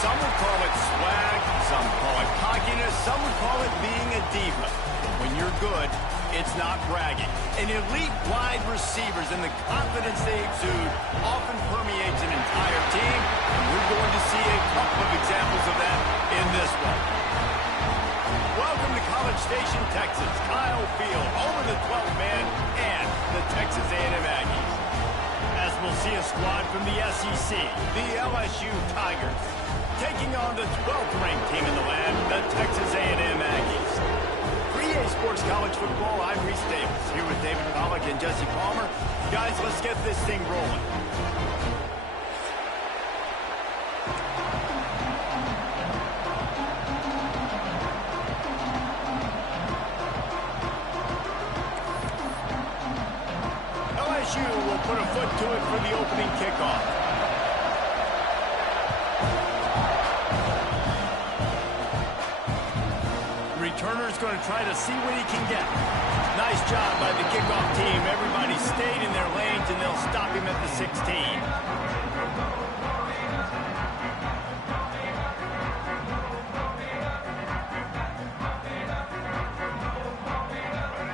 Some would call it swag, some call it cockiness, some would call it being a diva. When you're good, it's not bragging. And elite wide receivers and the confidence they exude often permeates an entire team, and we're going to see a couple of examples of that in this one. Welcome to College Station, Texas. Kyle Field, home of the 12th man and the Texas A&M Aggies. As we'll see a squad from the SEC, the LSU Tigers, taking on the 12th-ranked team in the land, the Texas A&M Aggies. For EA Sports College Football, I'm Reese Davis, here with David Pollack and Jesse Palmer. Guys, let's get this thing rolling. LSU will put a foot to it for the opening kickoff. Returner's going to try to see what he can get. Nice job by the kickoff team. Everybody stayed in their lanes, and they'll stop him at the 16.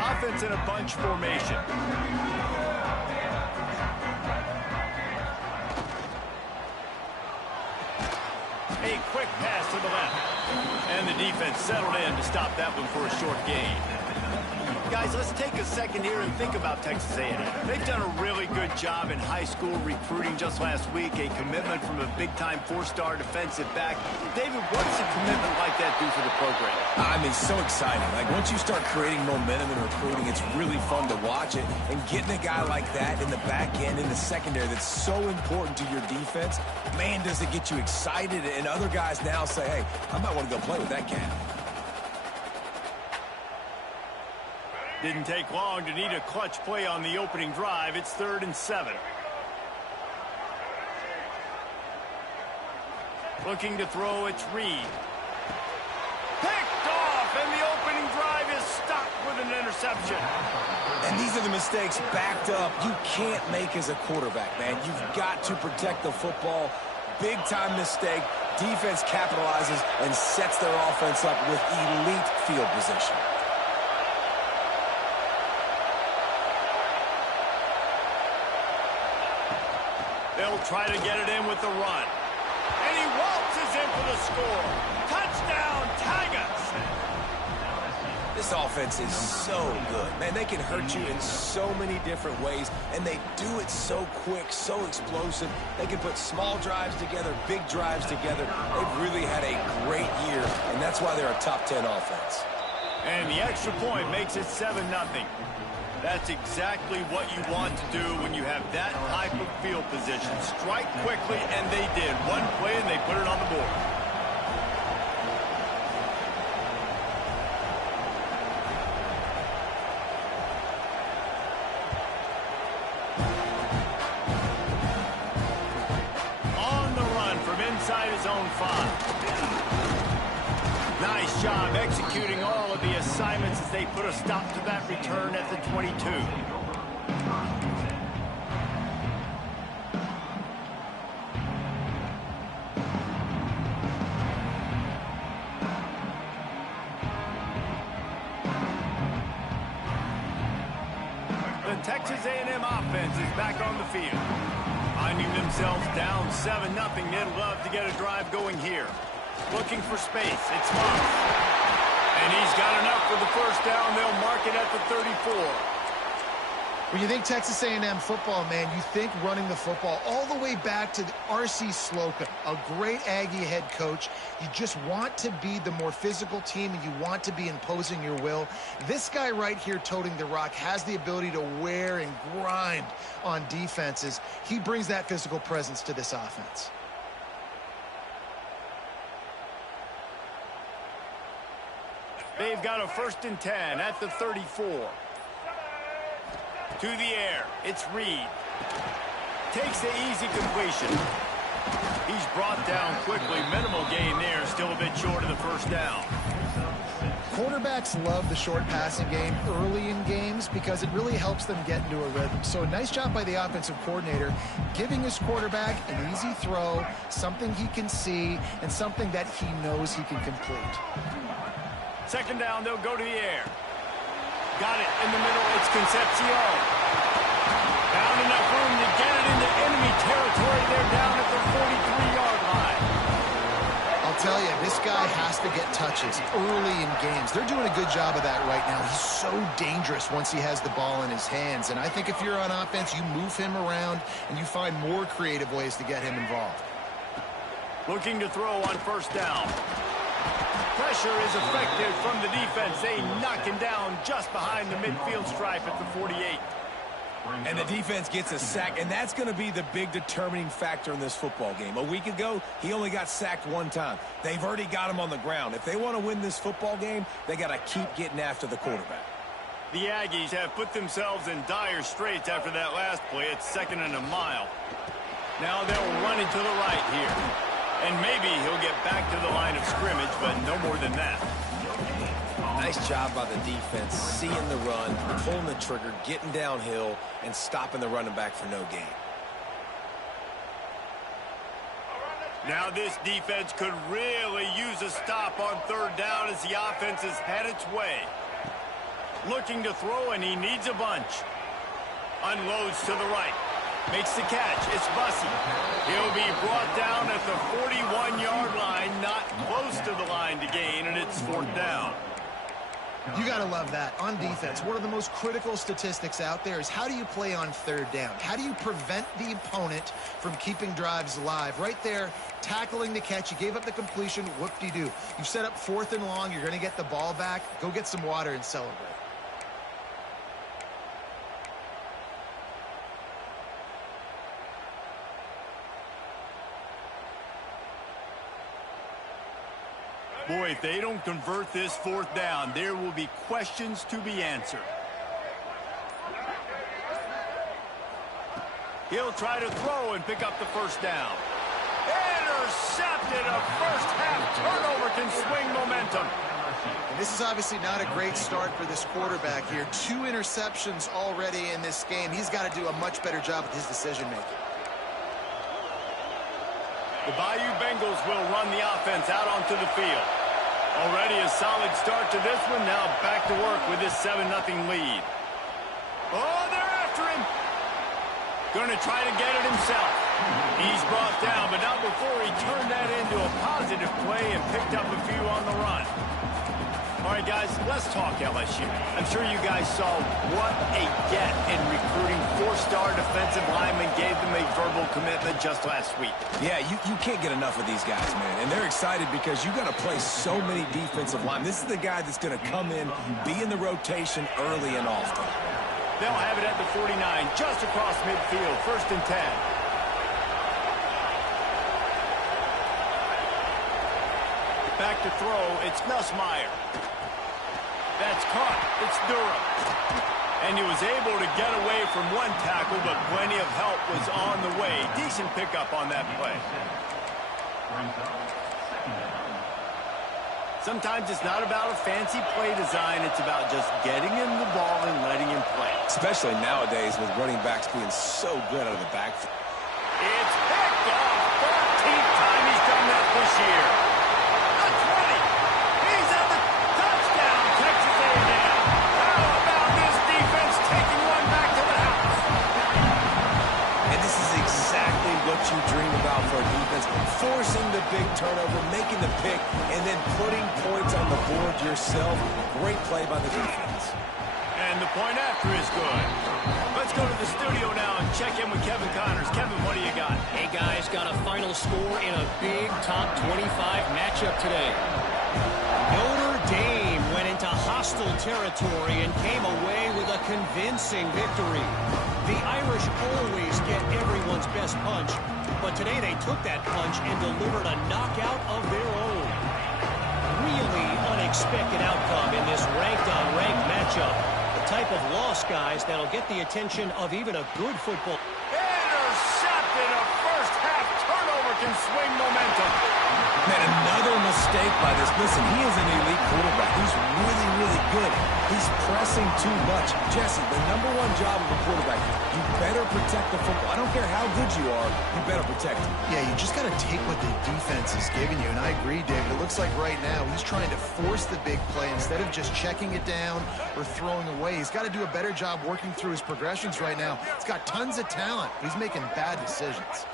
Offense in a bunch formation. A quick pass to the left. And the defense settled in to stop that one for a short gain. Guys, let's take a second here and think about Texas A&M. They've done a really good job in high school recruiting just last week, a commitment from a big-time four-star defensive back. David, what does a commitment like that do for the program? I mean, so exciting. Like, once you start creating momentum in recruiting, it's really fun to watch it. And getting a guy like that in the back end, in the secondary, that's so important to your defense, man, does it get you excited. And other guys now say, hey, I might want to go play with that cat. Didn't take long to need a clutch play on the opening drive. It's 3rd and 7. Looking to throw, it's Reed. Picked off, and the opening drive is stopped with an interception. And these are the mistakes backed up you can't make as a quarterback, man. You've got to protect the football. Big-time mistake. Defense capitalizes and sets their offense up with elite field position. They'll try to get it in with the run. And he waltzes in for the score. Touchdown, Tigers! This offense is so good. Man, they can hurt you in so many different ways, and they do it so quick, so explosive. They can put small drives together, big drives together. They've really had a great year, and that's why they're a top 10 offense. And the extra point makes it 7-0. That's exactly what you want to do when you have that type of field position. Strike quickly, and they did. One play, and they put it on the board. On the run from inside his own 5. Nice job executing all of the assignments as they put a stop to that return at the 22. The Texas A&M offense is back on the field. Finding themselves down 7-0, they'd love to get a drive going here. Looking for space. It's Moss. And he's got enough for the first down. They'll mark it at the 34. When you think Texas A&M football, man, you think running the football all the way back to the R.C. Slocum, a great Aggie head coach. You just want to be the more physical team, and you want to be imposing your will. This guy right here toting the rock has the ability to wear and grind on defenses. He brings that physical presence to this offense. They've got a 1st and 10 at the 34. To the air, it's Reed. Takes the easy completion. He's brought down quickly. Minimal gain there, still a bit short of the 1st down. Quarterbacks love the short passing game early in games because it really helps them get into a rhythm. So a nice job by the offensive coordinator, giving his quarterback an easy throw, something he can see, and something that he knows he can complete. 2nd down, they'll go to the air. Got it in the middle. It's Concepcion. Found enough room to get it into enemy territory. They're down at the 43-yard line. I'll tell you, this guy has to get touches early in games. They're doing a good job of that right now. He's so dangerous once he has the ball in his hands. And I think if you're on offense, you move him around and you find more creative ways to get him involved. Looking to throw on 1st down. Pressure is effective from the defense. They knock him down just behind the midfield stripe at the 48. And the defense gets a sack, and that's going to be the big determining factor in this football game. A week ago, he only got sacked 1 time. They've already got him on the ground. If they want to win this football game, they got to keep getting after the quarterback. The Aggies have put themselves in dire straits after that last play. It's 2nd and a mile. Now they'll run it to the right here. And maybe he'll get back to the line of scrimmage, but no more than that. Nice job by the defense, seeing the run, pulling the trigger, getting downhill, and stopping the running back for no gain. Now this defense could really use a stop on 3rd down as the offense has had its way. Looking to throw, and he needs a bunch. Unloads to the right. Makes the catch. It's Bussey. He'll be brought down at the 41-yard line, not close to the line to gain, and it's 4th down. You got to love that. On defense, one of the most critical statistics out there is how do you play on 3rd down? How do you prevent the opponent from keeping drives alive? Right there, tackling the catch. You gave up the completion. Whoop-de-doo. You set up 4th and long. You're going to get the ball back. Go get some water and celebrate. Boy, if they don't convert this 4th down, there will be questions to be answered. He'll try to throw and pick up the 1st down. Intercepted. A first-half turnover can swing momentum. And this is obviously not a great start for this quarterback here. 2 interceptions already in this game. He's got to do a much better job with his decision-making. The Bayou Bengals will run the offense out onto the field. Already a solid start to this one. Now back to work with this 7-0 lead. Oh, they're after him. Going to try to get it himself. He's brought down, but not before he turned that into a positive play and picked up a few on the run. All right, guys, let's talk LSU. I'm sure you guys saw what a get in recruiting. 4-star defensive linemen gave them a verbal commitment just last week. Yeah, you can't get enough of these guys, man. And they're excited because you got to play so many defensive linemen. This is the guy that's going to come in, be in the rotation early and often. They'll have it at the 49, just across midfield, 1st and 10. Back to throw, it's Nussmeier. That's caught. It's Durham. And he was able to get away from one tackle, but plenty of help was on the way. Decent pickup on that play. Sometimes it's not about a fancy play design. It's about just getting him the ball and letting him play. Especially nowadays with running backs being so good out of the backfield. It's picked off. 13th time he's done that this year. The 20. He's at the touchdown, Texas A&M. How about this defense taking one back to the house? And this is exactly what you dream about for a defense. Forcing the big turnover, making the pick, and then putting points on the board yourself. Great play by the defense. And the point after is good. Let's go to the studio now and check in with Kevin Connors. Kevin, what do you got? Hey, guys, got a final score in a big top 25 matchup today. Notre Dame went into hostile territory and came away with a convincing victory. The Irish always get everyone's best punch, but today they took that punch and delivered a knockout of their own. Really unexpected outcome in this ranked-on-ranked matchup. The type of loss, guys, that'll get the attention of even a good football. Intercepted. A first-half turnover can swing momentum. Man, another mistake by this. Listen, he is an elite quarterback. He's really, really good. He's pressing too much. Jesse, the number one job of a quarterback, you better protect the football. I don't care how good you are, you better protect it. Yeah, you just got to take what the defense is giving you, and I agree, David. It looks like right now he's trying to force the big play instead of just checking it down or throwing away. He's got to do a better job working through his progressions right now. He's got tons of talent, but he's making bad decisions.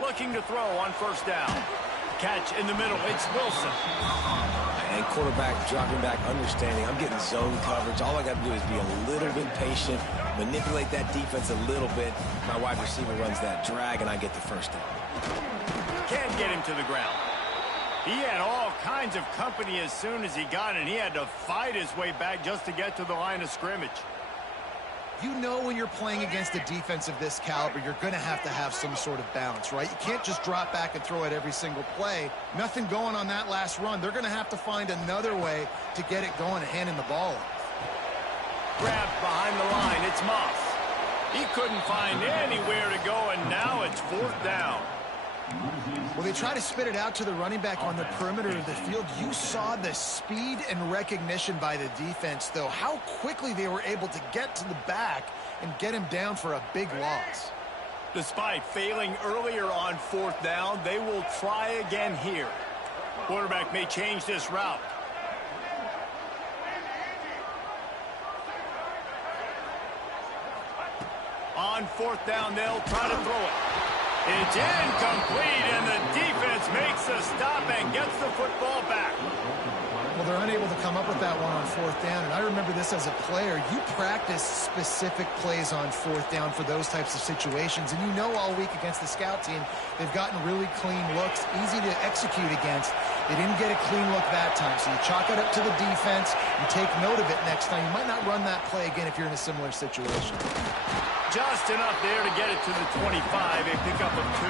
Looking to throw on first down. Catch in the middle. It's Wilson. And quarterback dropping back, understanding I'm getting zone coverage. All I got to do is be a little bit patient, manipulate that defense a little bit. My wide receiver runs that drag, and I get the first down. Can't get him to the ground. He had all kinds of company as soon as he got it, and he had to fight his way back just to get to the line of scrimmage. You know when you're playing against a defense of this caliber, you're going to have some sort of balance, right? You can't just drop back and throw it every single play. Nothing going on that last run. They're going to have to find another way to get it going and handing the ball off. Grabbed behind the line. It's Moss. He couldn't find anywhere to go, and now it's fourth down. Well, they try to spit it out to the running back on the perimeter of the field. You saw the speed and recognition by the defense, though. How quickly they were able to get to the back and get him down for a big loss. Despite failing earlier on fourth down, they will try again here. Quarterback may change this route. On fourth down, they'll try to throw it. It's incomplete, and the defense makes a stop and gets the football back. Well, they're unable to come up with that one on fourth down, and I remember this as a player. You practice specific plays on fourth down for those types of situations, and you know all week against the scout team, they've gotten really clean looks, easy to execute against. They didn't get a clean look that time, so you chalk it up to the defense. You take note of it next time. You might not run that play again if you're in a similar situation. Just enough there to get it to the 25, a pickup of 2.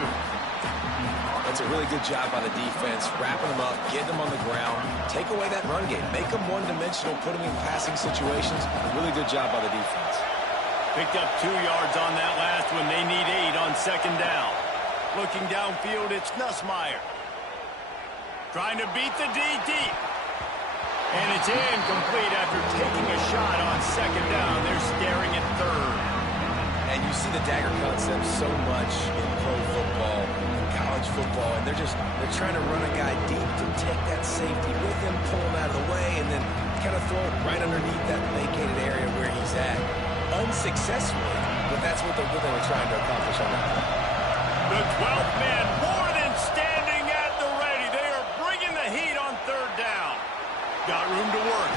That's a really good job by the defense, wrapping them up, getting them on the ground, take away that run game, make them one-dimensional, put them in passing situations. A really good job by the defense. Picked up 2 yards on that last one. They need 8 on second down. Looking downfield, it's Nussmeier. Trying to beat the D deep. And it's incomplete after taking a shot on second down. They're staring at third. And you see the dagger concept so much in pro football, in college football, and they're trying to run a guy deep to take that safety with him, pull him out of the way, and then kind of throw it right underneath that vacated area where he's at. Unsuccessfully, but that's what they were trying to accomplish on that. The 12th man more than standing at the ready. They are bringing the heat on third down. Got room to work.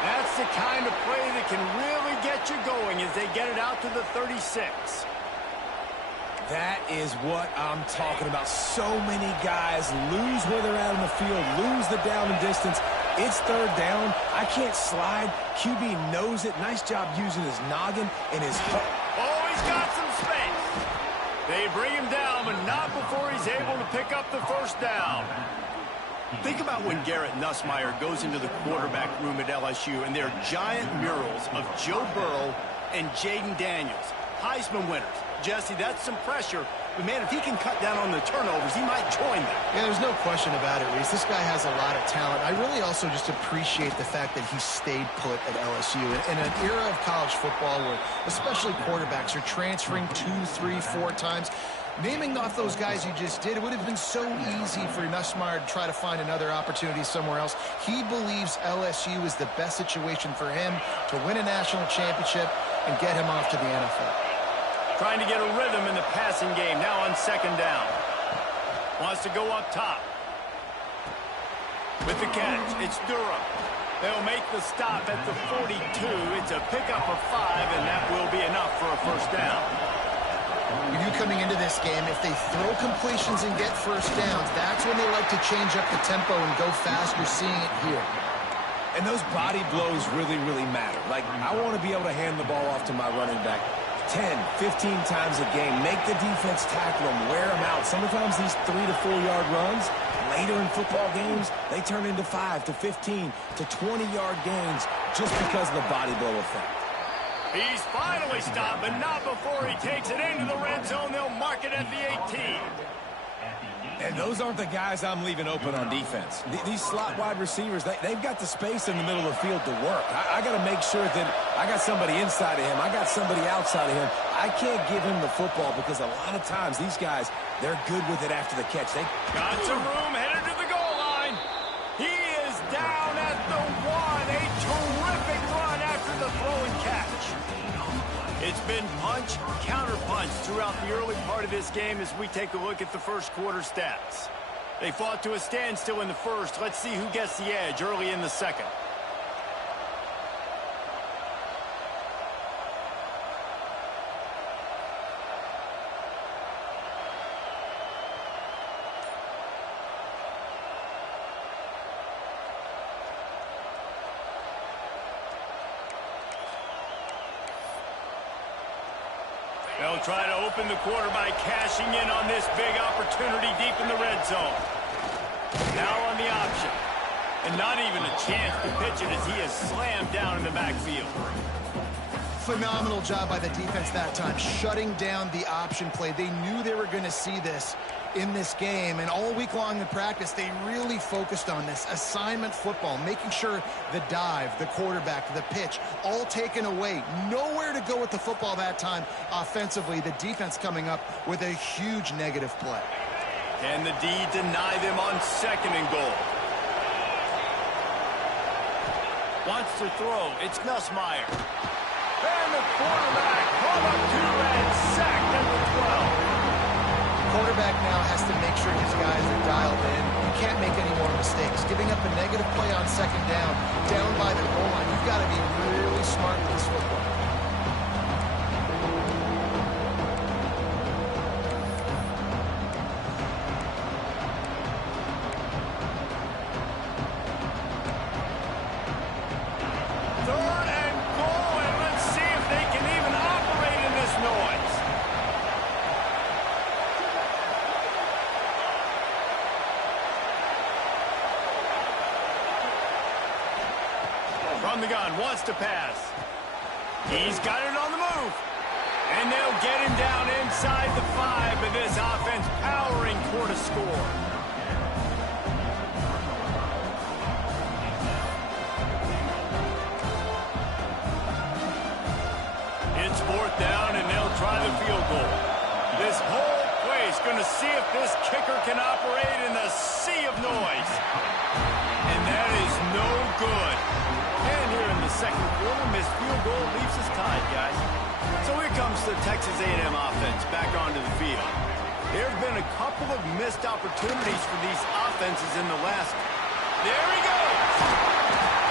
That's the kind of play that can really get you going as they get it out to the 36. That is what I'm talking about. So many guys lose where they're at on the field, lose the down and distance. It's third down. I can't slide. QB knows it. Nice job using his noggin and his hook. Oh, he's got some space. They bring him down, but not before he's able to pick up the first down. Think about when Garrett Nussmeier goes into the quarterback room at LSU, and there are giant murals of Joe Burrow and Jaden Daniels, Heisman winners. Jesse, that's some pressure. But, man, if he can cut down on the turnovers, he might join them. Yeah, there's no question about it, Reese. This guy has a lot of talent. I really also just appreciate the fact that he stayed put at LSU. In an era of college football where especially quarterbacks are transferring 2, 3, 4 times, naming off those guys you just did, it would have been so easy for Nussmeier to try to find another opportunity somewhere else. He believes LSU is the best situation for him to win a national championship and get him off to the NFL. Trying to get a rhythm in the passing game. Now on second down. Wants to go up top. With the catch, it's Durham. They'll make the stop at the 42. It's a pickup of 5, and that will be enough for a first down. You coming into this game, if they throw completions and get first downs, that's when they like to change up the tempo and go fast. You're seeing it here. And those body blows really, really matter. Like, I want to be able to hand the ball off to my running back 10, 15 times a game. Make the defense tackle them, wear them out. Sometimes these 3 to 4 yard runs, later in football games, they turn into 5 to 15 to 20-yard gains just because of the body blow effect. He's finally stopped, but not before he takes it into the red zone. They'll mark it at the 18. And those aren't the guys I'm leaving open on defense. These slot wide receivers, they've got the space in the middle of the field to work. I got to make sure that I got somebody inside of him. I got somebody outside of him. I can't give him the football because a lot of times these guys, they're good with it after the catch. They got some room, headed to the goal line. He is down at the 1. A terrific run after the throw and catch. It's been punch, counter-punch throughout the early part of this game as we take a look at the first quarter stats. They fought to a standstill in the first. Let's see who gets the edge early in the second. They'll try to open the quarter by cashing in on this big opportunity deep in the red zone. Now on the option. And not even a chance to pitch it as he is slammed down in the backfield. Phenomenal job by the defense that time, shutting down the option play. They knew they were going to see this in this game, and all week long in practice, they really focused on this assignment football, making sure the dive, the quarterback, the pitch, all taken away. Nowhere to go with the football that time offensively. The defense coming up with a huge negative play. Can the D deny them on second and goal? Wants to throw. It's Nussmeier. And the quarterback caught up to and sacked at the 12. Quarterback now has to make sure his guys are dialed in. You can't make any more mistakes. Giving up a negative play on second down by the goal line, you've got to be really smart with this football. Third and goal, and let's see if they can even operate in this noise. From the gun, wants to pass. He's got it on the move. And they'll get him down inside the 5, but this offense powering toward a score. It's fourth down, and they'll try the field goal. This whole place going to see if this kicker can operate in the sea of noise. And that is no good. And here in the second quarter, missed field goal leaves us tied, guys. So here comes the Texas A&M offense back onto the field. There have been a couple of missed opportunities for these offenses in the last. There he goes.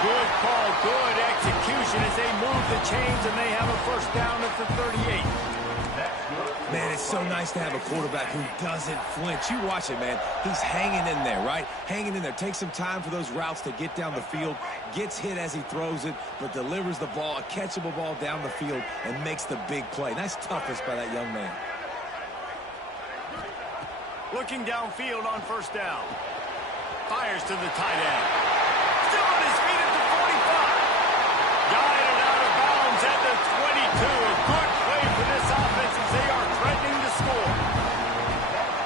Good call, good execution as they move the chains, and they have a first down at the 38. Man, it's so nice to have a quarterback who doesn't flinch. You watch it, man. He's hanging in there, right? Hanging in there. Takes some time for those routes to get down the field. Gets hit as he throws it, but delivers the ball, a catchable ball down the field, and makes the big play. Nice toughness by that young man. Looking downfield on first down. Fires to the tight end. Still on his feet at the 45. Guided out of bounds at the 22. A good play for this offense as they are threatening to score.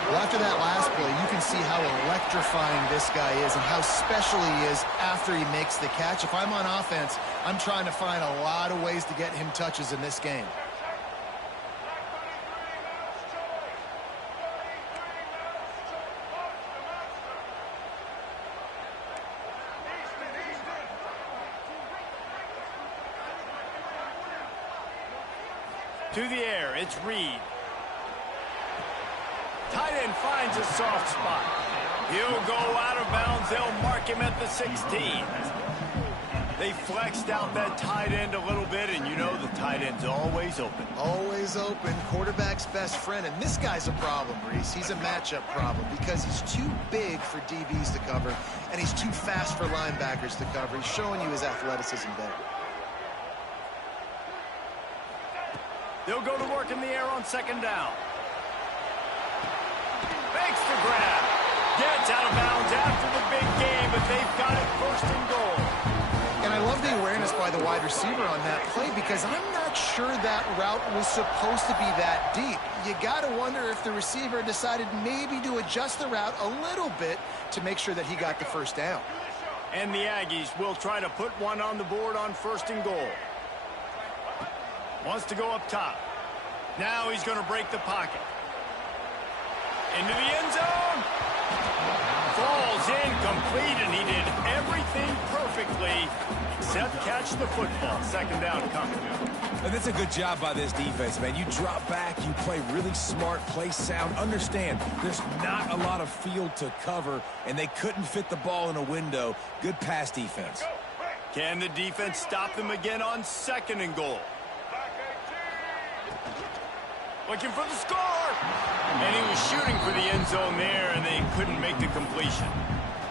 Well, after that last play, you can see how electrifying this guy is and how special he is after he makes the catch. If I'm on offense, I'm trying to find a lot of ways to get him touches in this game. To the air, it's Reed. Tight end finds a soft spot. He'll go out of bounds. They'll mark him at the 16. They flexed out that tight end a little bit, and you know the tight end's always open. Always open. Quarterback's best friend. And this guy's a problem, Reese. He's a matchup problem because he's too big for DBs to cover, and he's too fast for linebackers to cover. He's showing you his athleticism there. They'll go to work in the air on second down. Makes the grab. Gets out of bounds after the big game, but they've got it first and goal. And I love the awareness by the wide receiver on that play because I'm not sure that route was supposed to be that deep. You got to wonder if the receiver decided maybe to adjust the route a little bit to make sure that he got the first down. And the Aggies will try to put one on the board on first and goal. Wants to go up top. Now he's going to break the pocket. Into the end zone. Falls incomplete, and he did everything perfectly except catch the football. Second down coming. And that's a good job by this defense, man. You drop back, you play really smart, play sound. Understand, there's not a lot of field to cover, and they couldn't fit the ball in a window. Good pass defense. Can the defense stop them again on second and goal? Looking for the score. And he was shooting for the end zone there, and they couldn't make the completion.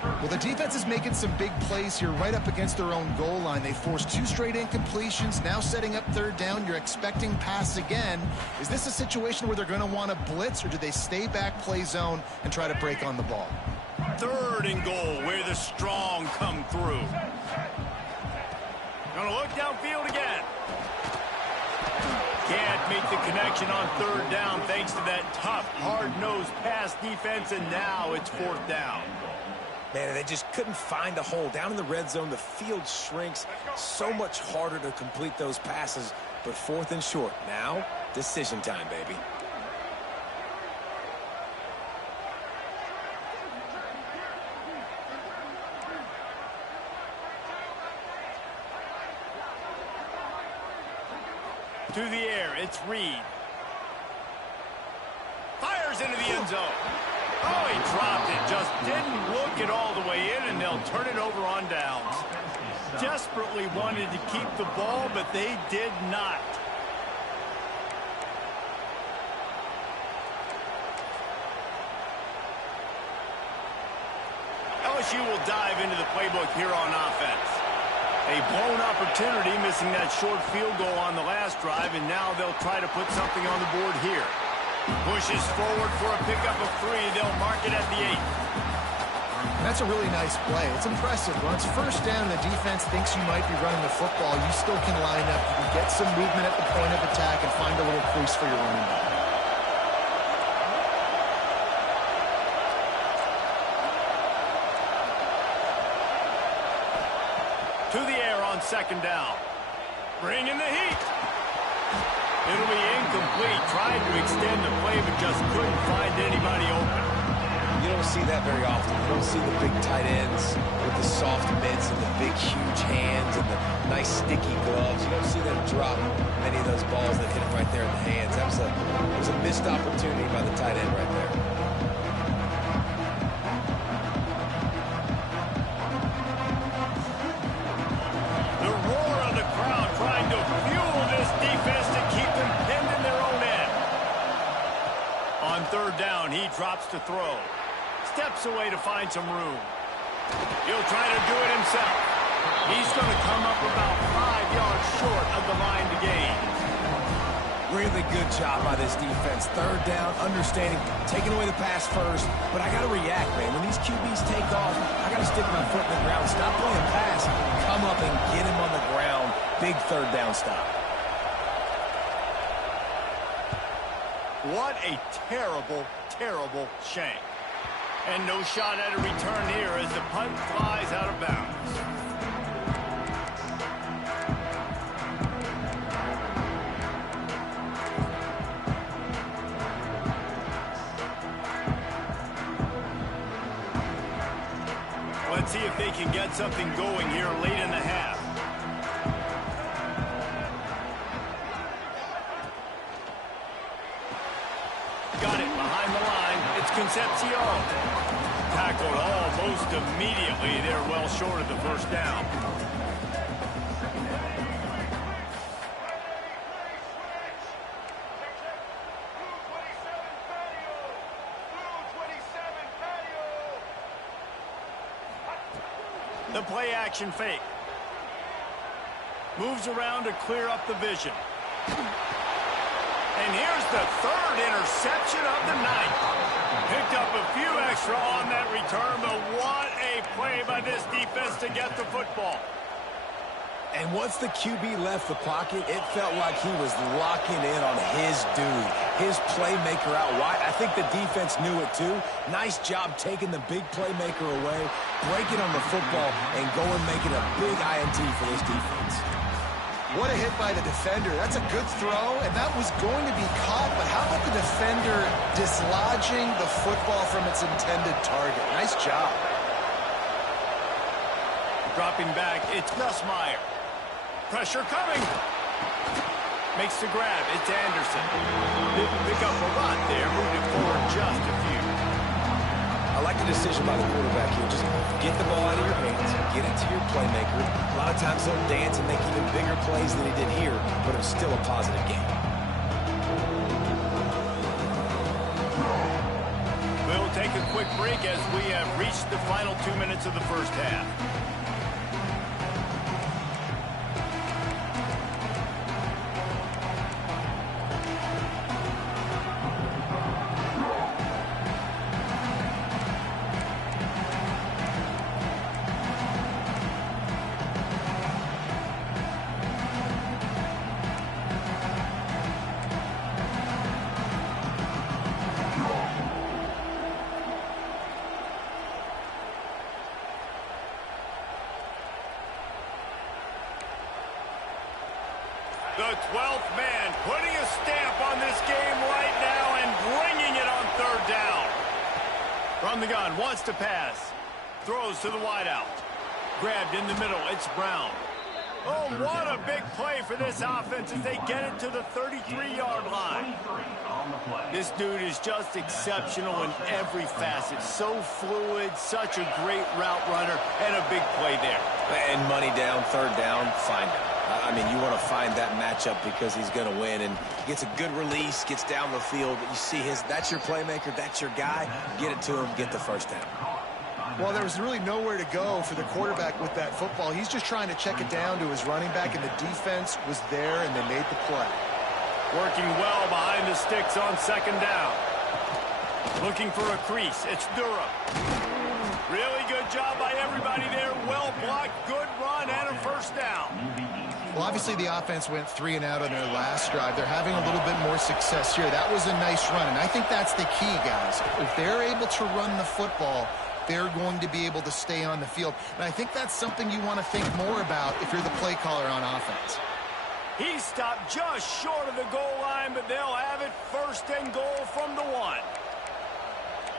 Well, the defense is making some big plays here right up against their own goal line. They forced 2 straight incompletions, now setting up third down. You're expecting pass again. Is this a situation where they're going to want to blitz, or do they stay back, play zone, and try to break on the ball? Third and goal, where the strong come through. Going to look downfield again. Can't make the connection on third down thanks to that tough, hard-nosed pass defense, and now it's fourth down. Man, they just couldn't find a hole. Down in the red zone, the field shrinks. So much harder to complete those passes, but fourth and short. Now, decision time, baby. To the air, it's Reed. Fires into the end zone. Oh, he dropped it. Just didn't look it all the way in, and they'll turn it over on downs. Desperately wanted to keep the ball, but they did not. LSU will dive into the playbook here on offense. A blown opportunity, missing that short field goal on the last drive, and now they'll try to put something on the board here. Pushes forward for a pickup of 3. They'll mark it at the 8. That's a really nice play. It's impressive. When it's first down and the defense thinks you might be running the football, you still can line up. You can get some movement at the point of attack and find a little crease for your running back. To the air on second down. Bringing the heat. It'll be incomplete. Tried to extend the play, but just couldn't find anybody open. You don't see that very often. You don't see the big tight ends with the soft mitts and the big, huge hands and the nice, sticky gloves. You don't see them drop many of those balls that hit them right there in the hands. That was a missed opportunity by the tight end right there. Third down, he drops to throw. Steps away to find some room. He'll try to do it himself. He's going to come up about 5 yards short of the line to gain. Really good job by this defense. Third down, understanding, taking away the pass first. But I got to react, man. When these QBs take off, I got to stick my foot in the ground. Stop playing pass. Come up and get him on the ground. Big third down stop. What a terrible, terrible shank. And no shot at a return here as the punt flies out of bounds. Let's see if they can get something going here late in the half. Got it behind the line. It's Concepcion. Tackled almost immediately. They're well short of the first down. The play action fake. Moves around to clear up the vision. And here's the third interception of the night. Picked up a few extra on that return, but what a play by this defense to get the football. And once the QB left the pocket, it felt like he was locking in on his dude, his playmaker out wide. I think the defense knew it too. Nice job taking the big playmaker away, breaking on the football, and going making a big INT for this defense. What a hit by the defender. That's a good throw, and that was going to be caught, but how about the defender dislodging the football from its intended target? Nice job. Dropping back, it's Gus Meyer. Pressure coming. Makes the grab. It's Anderson. Didn't pick up a lot there. Moved it forward just a few. I like the decision by the quarterback here. Just get the ball out of your hands, get it to your playmaker. A lot of times he'll dance and make even bigger plays than he did here, but it was still a positive game. We'll take a quick break as we have reached the final 2 minutes of the first half. The 12th man putting a stamp on this game right now and bringing it on third down. From the gun, wants to pass. Throws to the wideout. Grabbed in the middle, it's Brown. Oh, what a big play for this offense as they get it to the 33-yard line. This dude is just exceptional in every facet. So fluid, such a great route runner, and a big play there. And money down, third down, find him. I mean, you want to find that matchup because he's going to win, and gets a good release, gets down the field. You see that's your playmaker, that's your guy. Get it to him, get the first down. Well, there was really nowhere to go for the quarterback with that football. He's just trying to check it down to his running back, and the defense was there, and they made the play. Working well behind the sticks on second down. Looking for a crease. It's Durham. Really good job by everybody there. Well blocked, good run, and a first down. Well, obviously the offense went 3 and out on their last drive. They're having a little bit more success here. That was a nice run, and I think that's the key, guys. If they're able to run the football, they're going to be able to stay on the field. And I think that's something you want to think more about if you're the play caller on offense. He stopped just short of the goal line, but they'll have it first and goal from the 1.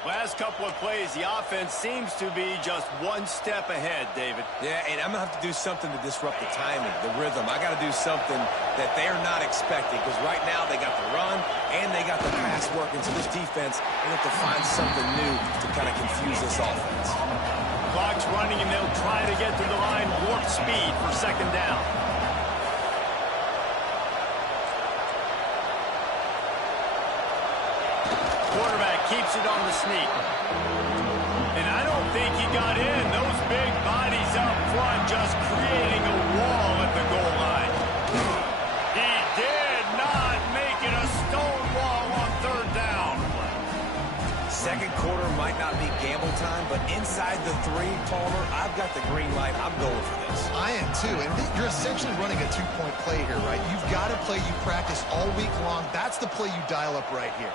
Last couple of plays, the offense seems to be just one step ahead, David. Yeah, and I'm going to have to do something to disrupt the timing, the rhythm. I got to do something that they're not expecting, because right now they got the run and they got the pass working. So this defense, they have to find something new to kind of confuse this offense. Clock's running, and they'll try to get to the line warp speed for second down. Quarterback keeps it on the sneak. And I don't think he got in. Those big bodies up front just creating a wall at the goal line. He did not make it a stone wall on third down. Second quarter might not be gamble time, but inside the 3, Palmer, I've got the green light. I'm going for this. I am too, and you're essentially running a 2-point play here, right? You've got a play you practice all week long. That's the play you dial up right here.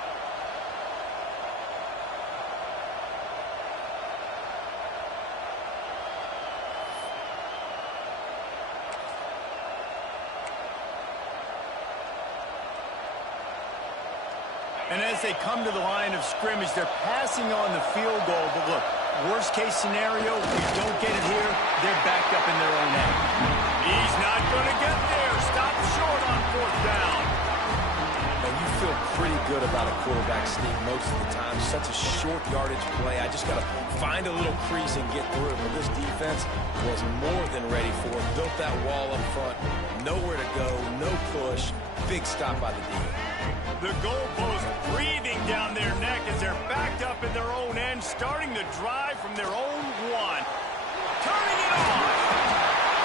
And as they come to the line of scrimmage, they're passing on the field goal. But look, worst case scenario, if you don't get it here, they're backed up in their own end. He's not going to get there. Stop short on fourth down. And you feel pretty good about a quarterback sneak most of the time. Such a short yardage play. I just got to find a little crease and get through it. But this defense was more than ready for it. Built that wall up front. Nowhere to go. No push. Big stop by the defense. The goalpost breathing down their neck as they're backed up in their own end, starting the drive from their own 1. turning it on.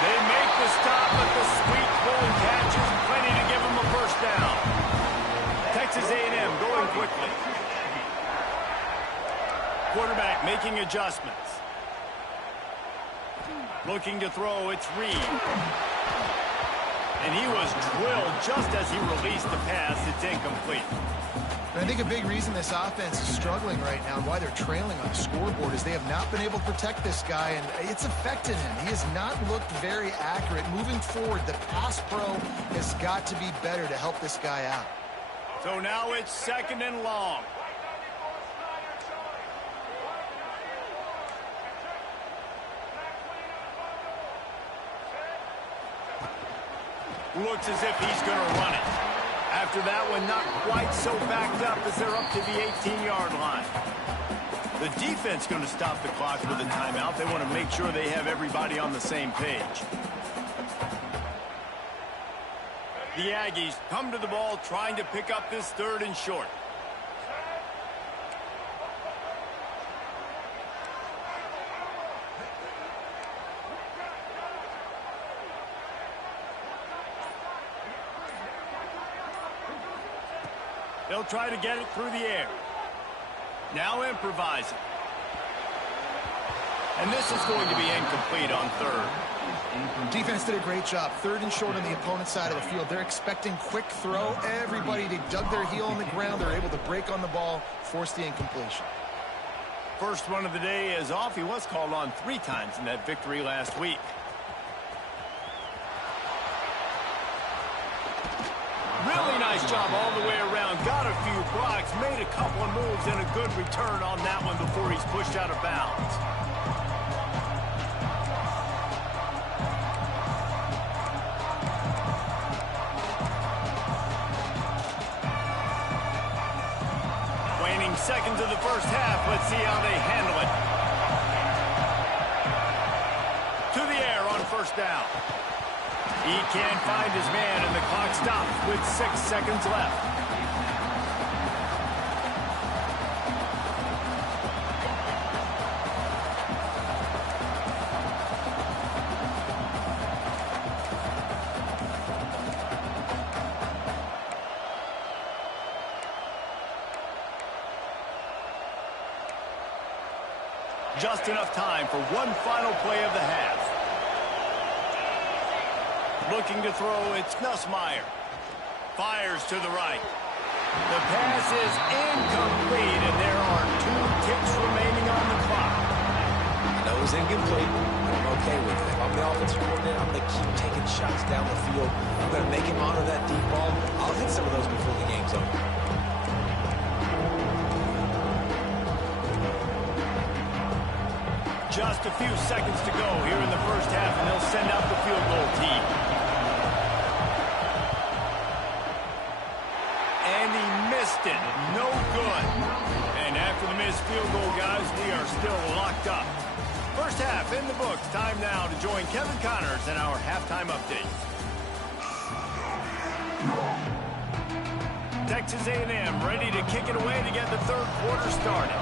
They make the stop, but the sweet pulling catch is plenty to give them a first down. Texas A&M going quickly. Quarterback making adjustments. Looking to throw, it's Reed. And he was drilled just as he released the pass. It's incomplete. And I think a big reason this offense is struggling right now and why they're trailing on the scoreboard is they have not been able to protect this guy, and it's affected him. He has not looked very accurate. Moving forward, the pass pro has got to be better to help this guy out. So now it's 2nd and long. Looks as if he's going to run it. After that one, not quite so backed up as they're up to the 18-yard line. The defense going to stop the clock with a timeout. They want to make sure they have everybody on the same page. The Aggies come to the ball trying to pick up this 3rd and short. They'll try to get it through the air. Now improvising. And this is going to be incomplete on 3rd. Defense did a great job. 3rd and short on the opponent's side of the field. They're expecting quick throw. Everybody, they dug their heel on the ground. They're able to break on the ball, force the incompletion. First one of the day is off. He was called on 3 times in that victory last week. Really nice job all the way around. Got a few blocks, made a couple of moves, and a good return on that one before he's pushed out of bounds. Waning seconds of the first half. Let's see how they handle it. To the air on first down. He can't find his man, and the clock stops with 6 seconds left. Just enough time for one final play of the half. Looking to throw, it's Nussmeier. Fires to the right. The pass is incomplete, and there are 2 ticks remaining on the clock. I know it's incomplete, but I'm okay with it. If I'm the offensive coordinator, I'm going to keep taking shots down the field. I'm going to make him honor that deep ball. I'll hit some of those before the game's over. Just a few seconds to go here in the first half, and they'll send out the field goal team. And he missed it. No good. And after the missed field goal, guys, we are still locked up. First half in the books. Time now to join Kevin Connors in our halftime update. Texas A&M ready to kick it away to get the 3rd quarter started.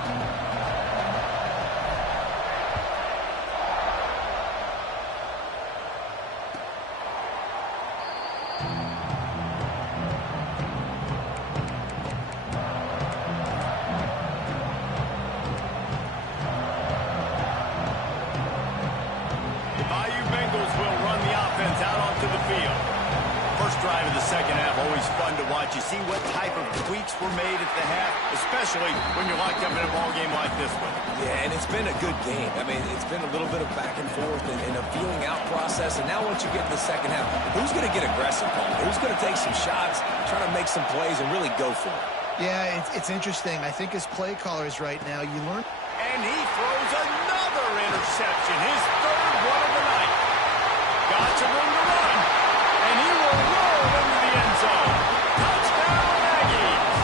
Drive of the second half, always fun to watch. You see what type of tweaks were made at the half, especially when you're locked up in a ball game like this one. Yeah, and it's been a good game. I mean, it's been a little bit of back and forth and a feeling out process. And now once you get in the second half, who's going to get aggressive, Paul? Who's going to take some shots, try to make some plays, and really go for it? Yeah, it's interesting. I think as play callers right now, you learn. And he throws another interception, his 3rd one of the night. Got some room to run, and he will roll into the end zone. Touchdown, Aggies!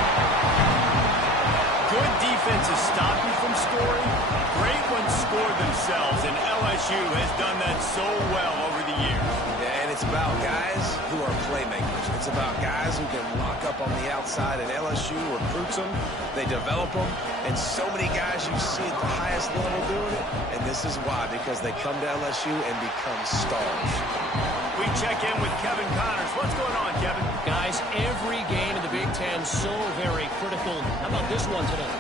Good defenses stop you from scoring. Great ones score themselves, and LSU has done that so well over the years. Yeah, and it's about guys who are playmakers. It's about guys who can lock up on the outside, and LSU recruits them, they develop them, and so many guys you see at the highest level doing it, And this is why, because they come to LSU and become stars. We check in with Kevin Connors. What's going on, Kevin? Guys, every game in the Big Ten so very critical. How about this one today?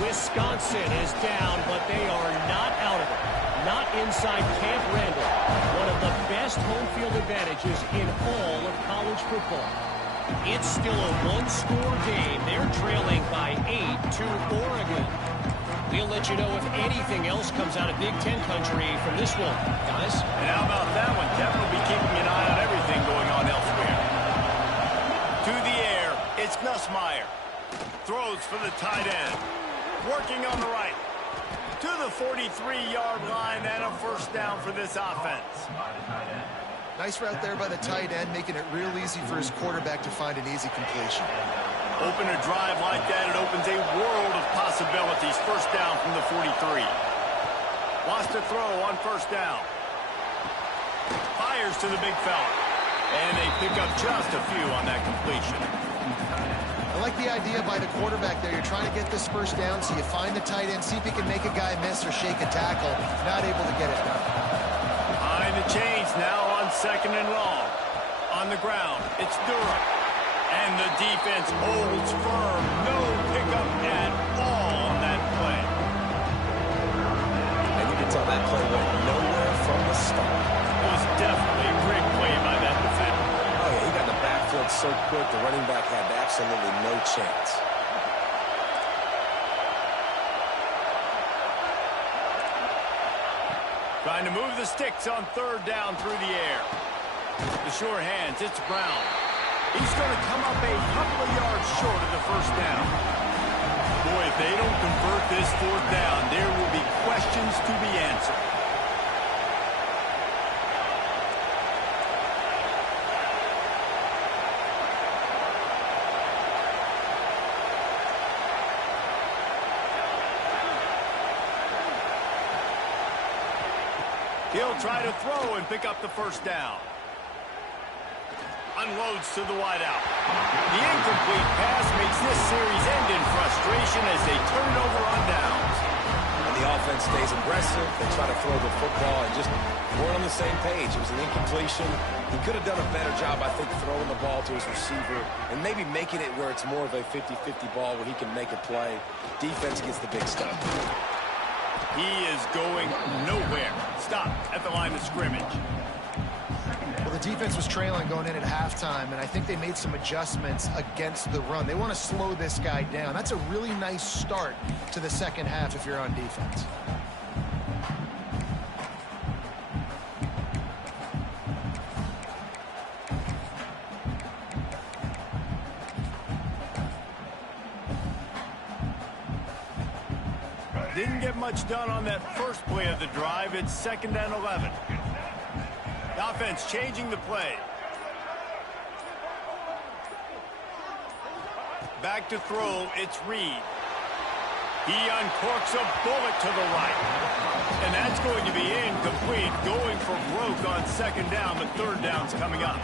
Wisconsin is down, but they are not out of it. Not inside Camp Randall. One of the best home field advantages in all of college football. It's still a one-score game. They're trailing by 8 to Oregon. We'll let you know if anything else comes out of Big Ten country from this one, guys. And how about that one? Kevin will be keeping an eye on everything going on elsewhere. To the air, it's Nussmeier. Throws for the tight end. Working on the right. To the 43-yard line and a first down for this offense. Nice route there by the tight end, making it real easy for his quarterback to find an easy completion. Open a drive like that, it opens a world of possibilities. First down from the 43. Wants to throw on first down. Fires to the big fella. And they pick up just a few on that completion. I like the idea by the quarterback there. You're trying to get this first down, so you find the tight end, see if he can make a guy miss or shake a tackle. Not able to get it done. Behind the chains now on second and long. On the ground, it's Durham. And the defense holds firm. No pickup at all on that play. And you can tell that play went nowhere from the start. It was definitely a great play by that defender. Oh, yeah, he got in the backfield so quick, the running back had absolutely no chance. Trying to move the sticks on third down through the air. The sure hands, it's Brown. He's going to come up a couple of yards short of the first down. Boy, if they don't convert this fourth down, there will be questions to be answered. He'll try to throw and pick up the first down. Unloads to the wideout. The incomplete pass makes this series end in frustration as they turn it over on downs. And the offense stays aggressive. They try to throw the football and just weren't on the same page. It was an incompletion. He could have done a better job, I think, throwing the ball to his receiver and maybe making it where it's more of a 50-50 ball where he can make a play. Defense gets the big stuff. He is going nowhere. Stop at the line of scrimmage. Well, the defense was trailing going in at halftime, and I think they made some adjustments against the run. They want to slow this guy down. That's a really nice start to the second half if you're on defense. Didn't get much done on that first play of the drive. It's 2nd and 11. The offense changing the play. Back to throw, it's Reed. He uncorks a bullet to the right. And that's going to be incomplete, going for broke on 2nd down, but 3rd down's coming up.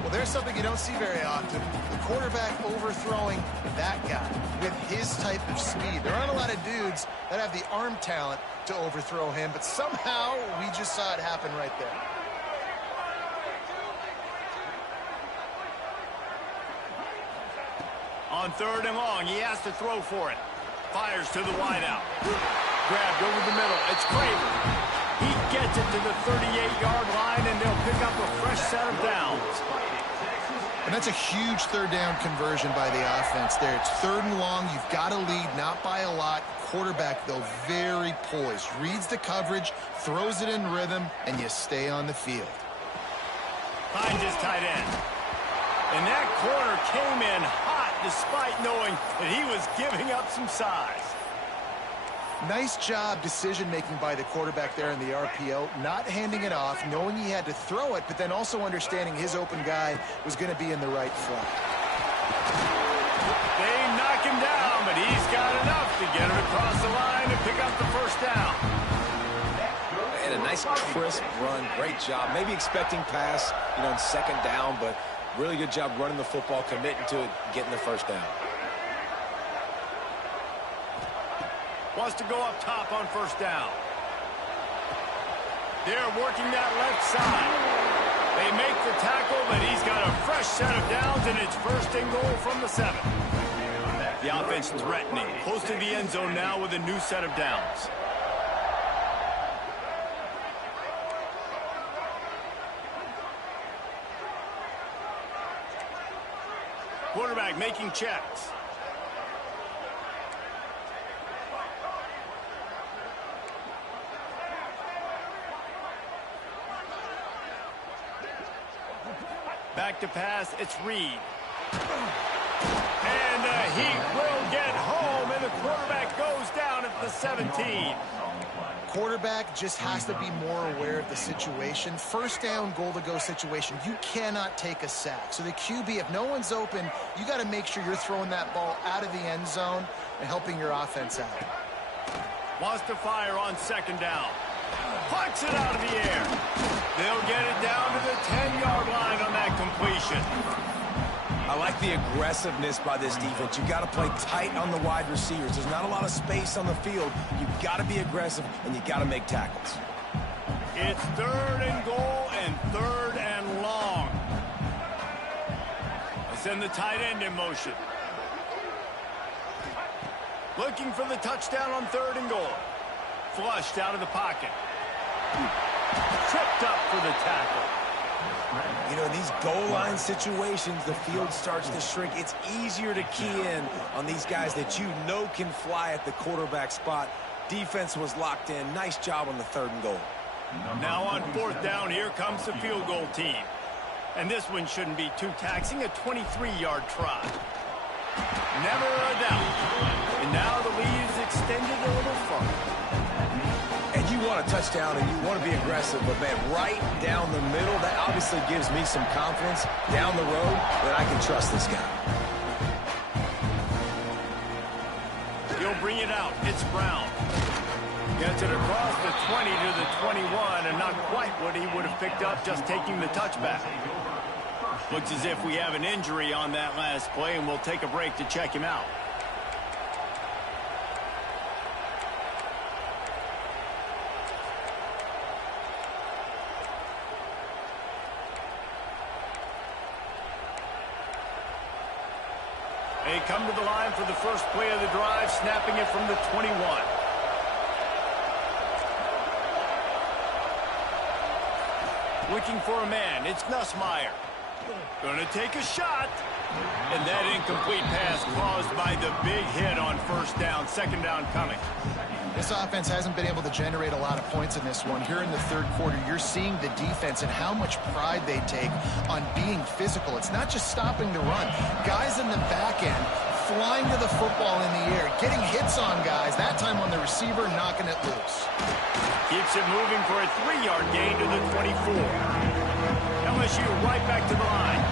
Well, there's something you don't see very often. The quarterback overthrowing that guy with his type of speed. There aren't a lot of dudes that have the arm talent to overthrow him, but somehow we just saw it happen right there. On 3rd and long, he has to throw for it. Fires to the wideout. Grabbed over the middle. It's Craver. He gets it to the 38-yard line, and they'll pick up a fresh set of downs. And that's a huge 3rd down conversion by the offense there. It's 3rd and long. You've got to lead, not by a lot. Quarterback, though, very poised. Reads the coverage, throws it in rhythm, and you stay on the field. Finds his tight end. And that corner came in hot despite knowing that he was giving up some size. Nice job decision-making by the quarterback there in the RPO, not handing it off, knowing he had to throw it, but then also understanding his open guy was going to be in the right front. They knock him down, but he's got enough to get it across the line and pick up the first down. And a nice crisp run, great job. Maybe expecting pass, in 2nd down, but really good job running the football, committing to it, getting the first down. Wants to go up top on first down. They're working that left side. They make the tackle, but he's got a fresh set of downs, and it's first and goal from the 7. The offense threatening. Close to the end zone now with a new set of downs. Quarterback making checks. Back to pass, it's Reed. And he will get home, and the quarterback goes down at the 17. Quarterback just has to be more aware of the situation. First down, goal-to-go situation. You cannot take a sack. So the QB, if no one's open, you got to make sure you're throwing that ball out of the end zone and helping your offense out. Wants to fire on second down. Plucks it out of the air. They'll get it down to the 10-yard line on that completion. I like the aggressiveness by this defense. You got to play tight on the wide receivers. There's not a lot of space on the field. You got to be aggressive, and you got to make tackles. It's third and goal and third and long. They send the tight end in motion. Looking for the touchdown on third and goal. Flushed out of the pocket. Tripped up for the tackle. You know, in these goal line situations, the field starts to shrink. It's easier to key in on these guys that you know can fly at the quarterback spot. Defense was locked in. Nice job on the third and goal. Now on fourth down, here comes the field goal team. And this one shouldn't be too taxing, a 23-yard try. Never a doubt. And now the lead is extended a little further. And you want a touchdown and you want to be aggressive, but man, right down the middle, that obviously gives me some confidence down the road that I can trust this guy. He'll bring it out. It's Brown. Gets it across the 20 to the 21, and not quite what he would have picked up just taking the touchback. Looks as if we have an injury on that last play, and we'll take a break to check him out. They come to the line for the first play of the drive, snapping it from the 21. Looking for a man. It's Nussmeier. Going to take a shot. And that incomplete pass caused by the big hit on first down. Second down coming. This offense hasn't been able to generate a lot of points in this one. Here in the third quarter, you're seeing the defense and how much pride they take on being physical. It's not just stopping the run. Guys in the back end flying to the football in the air, getting hits on guys, that time on the receiver, knocking it loose. Keeps it moving for a 3-yard gain to the 24. LSU right back to the line.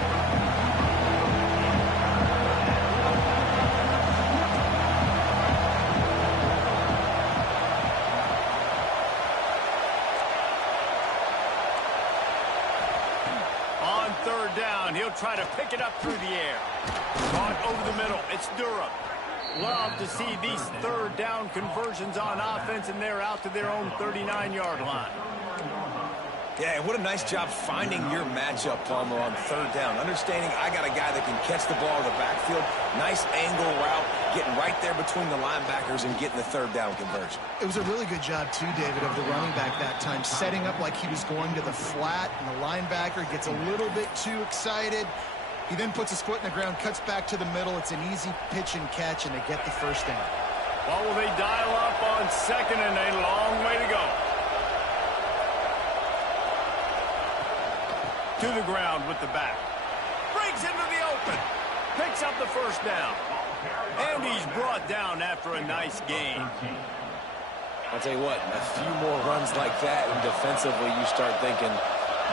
Third down, he'll try to pick it up through the air. Caught over the middle, it's Durham. Love to see these third down conversions on offense, and they're out to their own 39-yard line. Yeah, what a nice job finding your matchup, Palmer, on third down. Understanding I got a guy that can catch the ball in the backfield. Nice angle route, getting right there between the linebackers and getting the third down conversion. It was a really good job, too, David, of the running back that time, setting up like he was going to the flat, and the linebacker gets a little bit too excited. He then puts his foot in the ground, cuts back to the middle. It's an easy pitch and catch, and they get the first down. Well, will they dial up on second, and a long way to go. To the ground with the back. Breaks into the open. Picks up the first down. And he's brought down after a nice gain. I'll tell you what, a few more runs like that, and defensively you start thinking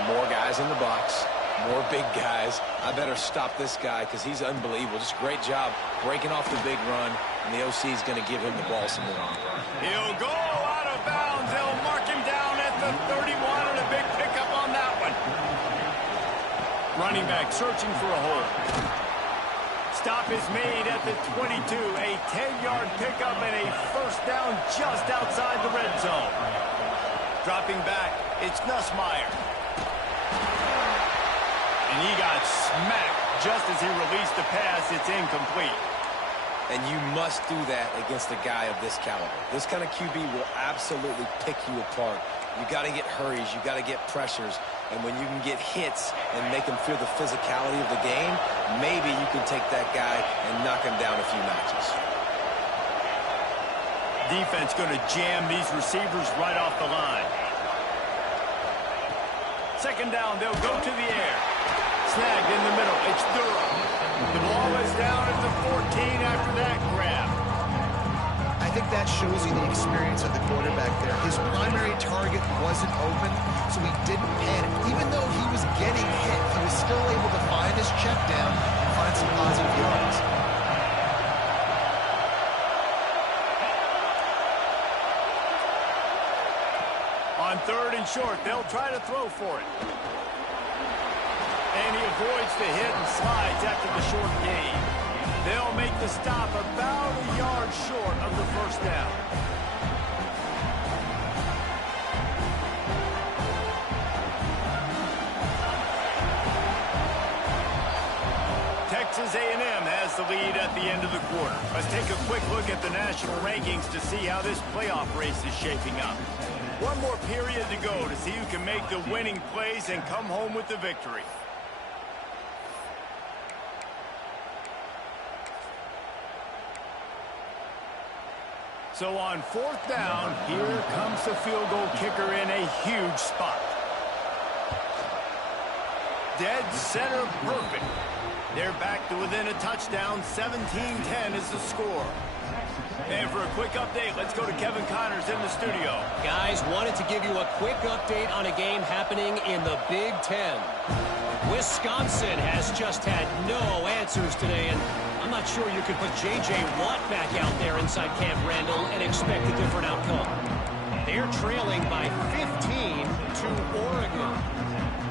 more guys in the box, more big guys. I better stop this guy because he's unbelievable. Just a great job breaking off the big run, and the OC is going to give him the ball some more. He'll go out of bounds. They'll mark him down at the 31, and a big pickup on that one. Running back searching for a hole. stop is made at the 22. A 10-yard pickup and a first down just outside the red zone. Dropping back, it's Nussmeier. And he got smacked just as he released the pass. It's incomplete. And you must do that against a guy of this caliber. This kind of QB will absolutely pick you apart. You got to get hurries. You got to get pressures. And when you can get hits and make him feel the physicality of the game, maybe you can take that guy and knock him down a few notches. Defense going to jam these receivers right off the line. Second down, they'll go to the air. Snagged in the middle. It's Durham. The ball is down at the 14 after that grab. I think that shows you the experience of the quarterback there. His primary target wasn't open, so he didn't panic. Even though he was getting hit, he was still able to find his check down and find some positive yards. On third and short, they'll try to throw for it. And he avoids the hit and slides after the short gain. They'll make the stop about a yard short of the first down. Texas A&M has the lead at the end of the quarter. Let's take a quick look at the national rankings to see how this playoff race is shaping up. One more period to go to see who can make the winning plays and come home with the victory. So on fourth down, here comes the field goal kicker in a huge spot. Dead center perfect. They're back to within a touchdown. 17-10 is the score. And for a quick update, let's go to Kevin Connors in the studio. Guys, wanted to give you a quick update on a game happening in the Big Ten. Wisconsin has just had no answers today, and I'm not sure you could put J.J. Watt back out there inside Camp Randall and expect a different outcome. They're trailing by 15 to Oregon.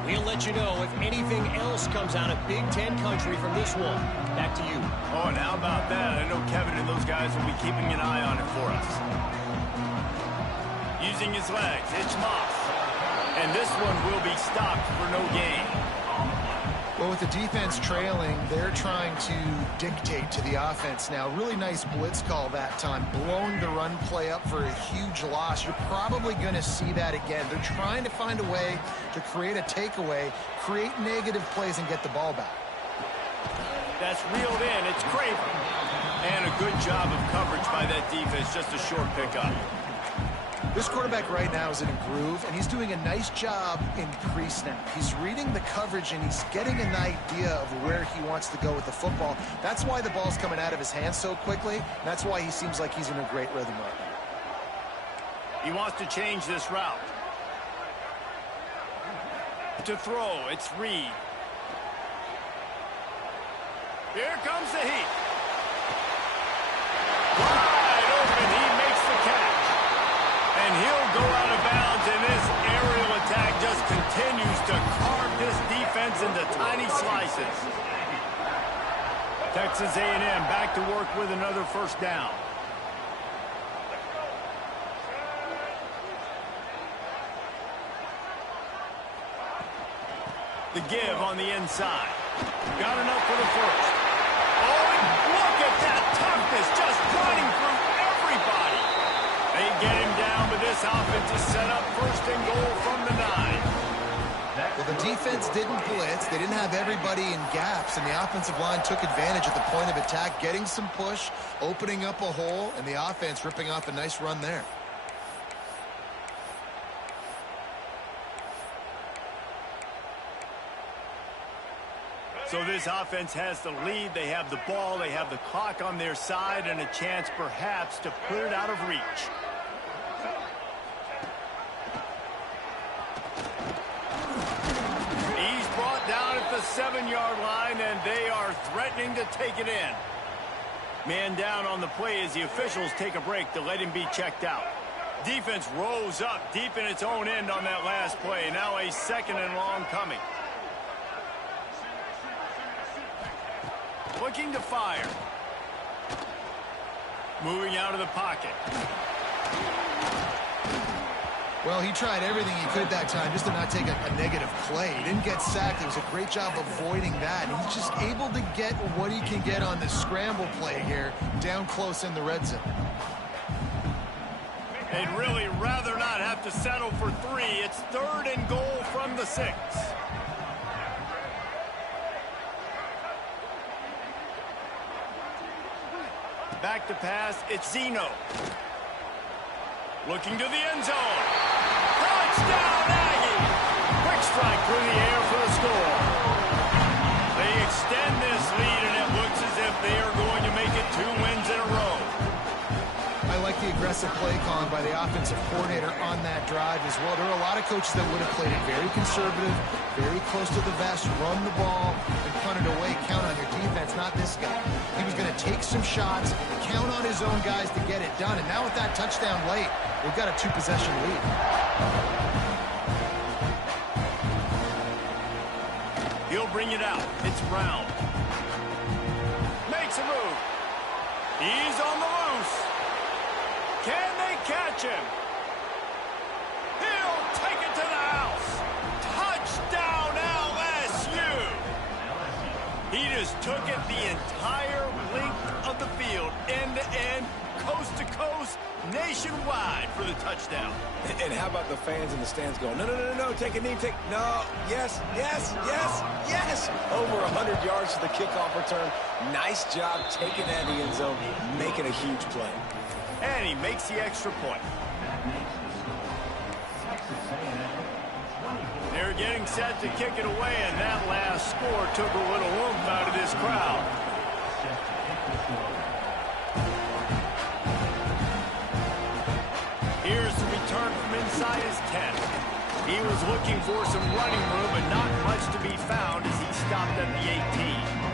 We'll let you know if anything else comes out of Big Ten country from this one. Back to you. Oh, and how about that? I know Kevin and those guys will be keeping an eye on it for us. Using his legs, it's Moss. And this one will be stopped for no gain. Well, with the defense trailing, they're trying to dictate to the offense now. Really nice blitz call that time, blowing the run play up for a huge loss. You're probably going to see that again. They're trying to find a way to create a takeaway, create negative plays, and get the ball back. That's reeled in. It's Craven. And a good job of coverage by that defense. Just a short pickup. This quarterback right now is in a groove, and he's doing a nice job in pre-snap. He's reading the coverage, and he's getting an idea of where he wants to go with the football. That's why the ball's coming out of his hands so quickly, and that's why he seems like he's in a great rhythm right now. He wants to change this route. To throw, it's Reed. Here comes the heat. Wide open, he makes the catch. And he'll go out of bounds, and this aerial attack just continues to carve this defense into tiny slices. Texas A&M back to work with another first down. The give on the inside. Got enough for the first. Oh, and look at that toughness, just running through everybody. They get him down, but this offense is set up first and goal from the 9. Well, the defense didn't blitz. They didn't have everybody in gaps, and the offensive line took advantage at the point of attack, getting some push, opening up a hole, and the offense ripping off a nice run there. So this offense has the lead. They have the ball. They have the clock on their side and a chance perhaps to put it out of reach. He's brought down at the 7-yard line, and they are threatening to take it in. Man down on the play as the officials take a break to let him be checked out. Defense rose up deep in its own end on that last play. Now a second and long coming. looking to fire. Moving out of the pocket. Well, he tried everything he could that time just to not take a negative play. He didn't get sacked. It was a great job avoiding that. And he's just able to get what he can get on this scramble play here down close in the red zone. They'd really rather not have to settle for 3. It's 3rd and goal from the 6. Back to pass, it's Zeno. Looking to the end zone. Touchdown, Aggie! Quick strike through the air for the score. They extend this lead, and it looks as if they are going to make it 2 wins in a row. I like the aggressive play calling by the offensive coordinator on that drive as well. There are a lot of coaches that would have played it very conservative, very close to the vest, run the ball, and punt it away. Count on your defense, not this guy. He was going to take some shots, count on his own guys to get it done. And now with that touchdown late, we've got a 2-possession lead. He'll bring it out. It's Brown. Makes a move. He's on the loose. Can they catch him? He'll take it to the house. Touchdown, LSU. He just took it the entire length of the field, end to end, coast to coast, nationwide for the touchdown. And how about the fans in the stands going, no, no, no, no, take a knee, no, yes, yes, yes, yes. Over 100 yards to the kickoff return. Nice job taking that in the end zone, making a huge play. And he makes the extra point. They're getting set to kick it away, and that last score took a little oomph out of this crowd. Here's the return from inside his 10. He was looking for some running room, but not much to be found as he stopped at the 18.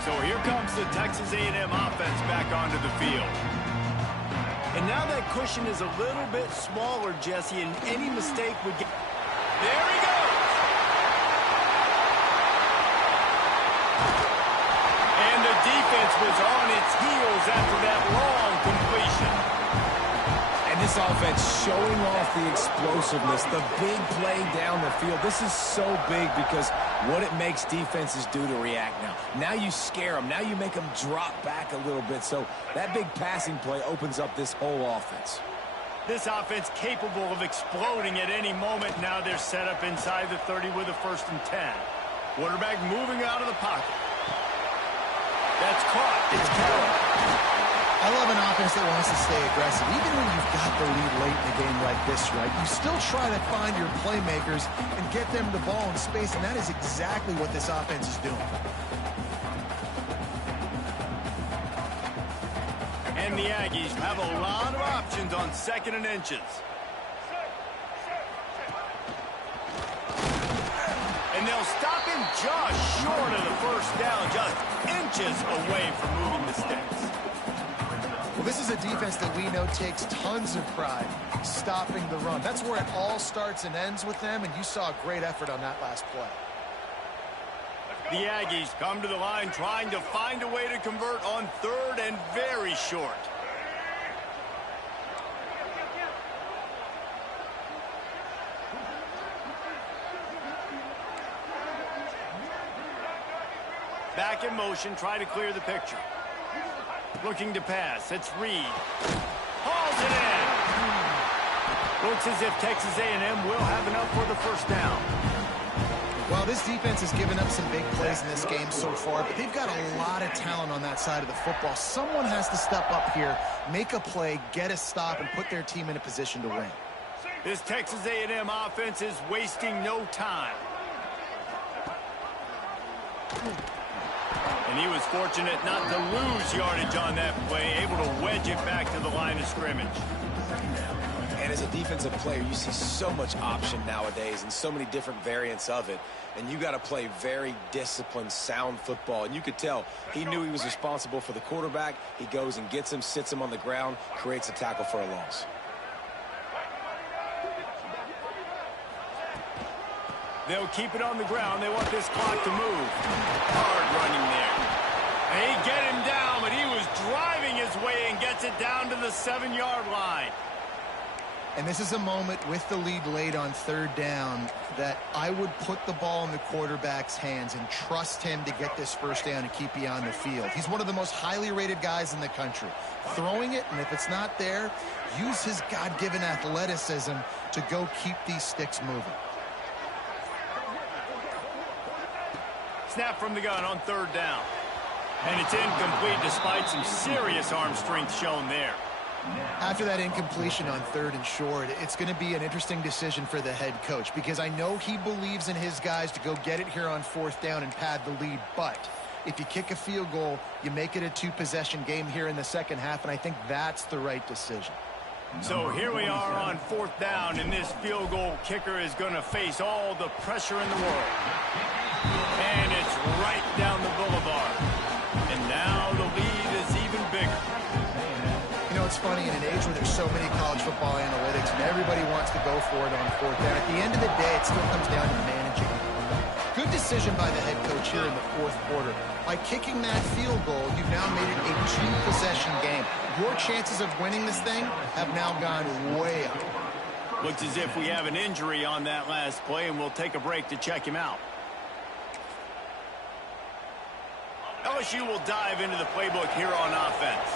So here comes the Texas A&M offense back onto the field. And now that cushion is a little bit smaller, Jesse, and any mistake would get... There he goes! And the defense was on its heels after that long completion. And this offense showing off the explosiveness, the big play down the field. This is so big because what it makes defenses do to react now. Now you scare them. Now you make them drop back a little bit. So that big passing play opens up this whole offense. This offense capable of exploding at any moment. Now they're set up inside the 30 with a 1st and 10. Quarterback moving out of the pocket. That's caught. It's Carroll. I love an offense that wants to stay aggressive. Even when you've got the lead late in a game like this, right, you still try to find your playmakers and get them the ball in space, and that is exactly what this offense is doing. And the Aggies have a lot of options on 2nd and inches. And they'll stop him just short of the 1st down, just inches away from moving the sticks. Well, this is a defense that we know takes tons of pride stopping the run. That's where it all starts and ends with them, and you saw a great effort on that last play. The Aggies come to the line trying to find a way to convert on 3rd and very short. Back in motion, try to clear the picture. Looking to pass, it's Reed. Hauls it in. Looks as if Texas A&M will have enough for the 1st down. Well, this defense has given up some big plays in this game so far, but they've got a lot of talent on that side of the football. Someone has to step up here, make a play, get a stop, and put their team in a position to win. This Texas A&M offense is wasting no time. And he was fortunate not to lose yardage on that play, able to wedge it back to the line of scrimmage. And as a defensive player, you see so much option nowadays and so many different variants of it. And you got to play very disciplined, sound football. And you could tell he knew he was responsible for the quarterback. He goes and gets him, sits him on the ground, creates a tackle for a loss. They'll keep it on the ground. They want this clock to move. Hard running there. They get him down, but he was driving his way and gets it down to the 7-yard line. And this is a moment with the lead late on third down that I would put the ball in the quarterback's hands and trust him to get this first down and keep you on the field. He's one of the most highly rated guys in the country. Throwing it, and if it's not there, use his God-given athleticism to go keep these sticks moving. Snap from the gun on third down. And it's incomplete despite some serious arm strength shown there. After that incompletion on third and short, it's going to be an interesting decision for the head coach because I know he believes in his guys to go get it here on fourth down and pad the lead. But if you kick a field goal, you make it a two-possession game here in the second half, and I think that's the right decision. So here we are on fourth down, and this field goal kicker is going to face all the pressure in the world. And it's right down the boulevard. And now the lead is even bigger. You know, it's funny, in an age where there's so many college football analytics and everybody wants to go for it on fourth down, at the end of the day, it still comes down to managing. Good decision by the head coach here in the fourth quarter. By kicking that field goal, you've now made it a two-possession game. Your chances of winning this thing have now gone way up. Looks as if we have an injury on that last play, and we'll take a break to check him out. LSU will dive into the playbook here on offense.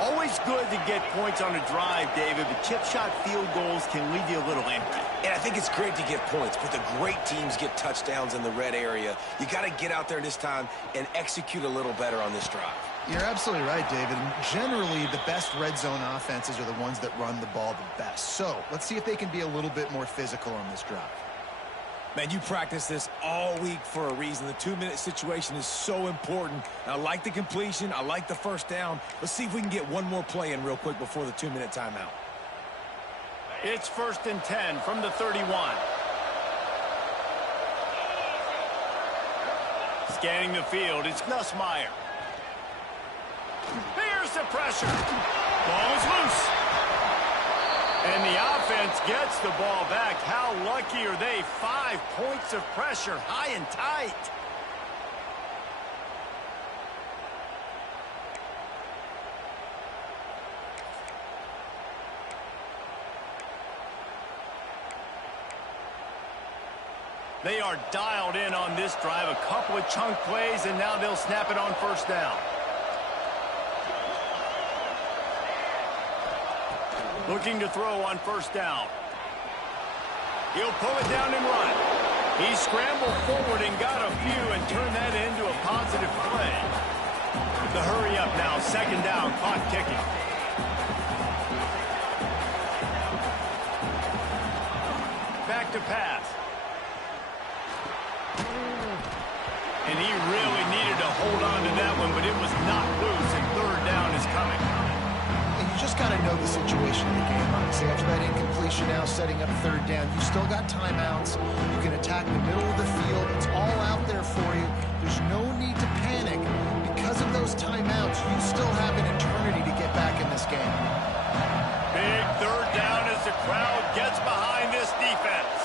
Always good to get points on a drive, David, but chip shot field goals can leave you a little empty. And I think it's great to get points, but the great teams get touchdowns in the red area. You got to get out there this time and execute a little better on this drive. You're absolutely right, David. Generally, the best red zone offenses are the ones that run the ball the best. So let's see if they can be a little bit more physical on this drive. Man, you practice this all week for a reason. The 2-minute situation is so important. I like the completion. I like the first down. Let's see if we can get one more play in real quick before the 2-minute timeout. It's 1st and 10 from the 31. Scanning the field, it's Nussmeier. Here's the pressure. Ball is loose. And the offense gets the ball back. How lucky are they? 5 points of pressure, high and tight. They are dialed in on this drive. A couple of chunk plays, and now they'll snap it on first down. Looking to throw on first down. He'll pull it down and run. He scrambled forward and got a few and turned that into a positive play. The hurry up now, 2nd down, clock ticking. Back to pass. And he really needed to hold on to that one, but it was not loose, and 3rd down is coming. You just got to know the situation of the game, honestly. After that incompletion now setting up 3rd down, you still got timeouts. You can attack the middle of the field. It's all out there for you. There's no need to panic. Because of those timeouts, you still have an eternity to get back in this game. Big 3rd down as the crowd gets behind this defense.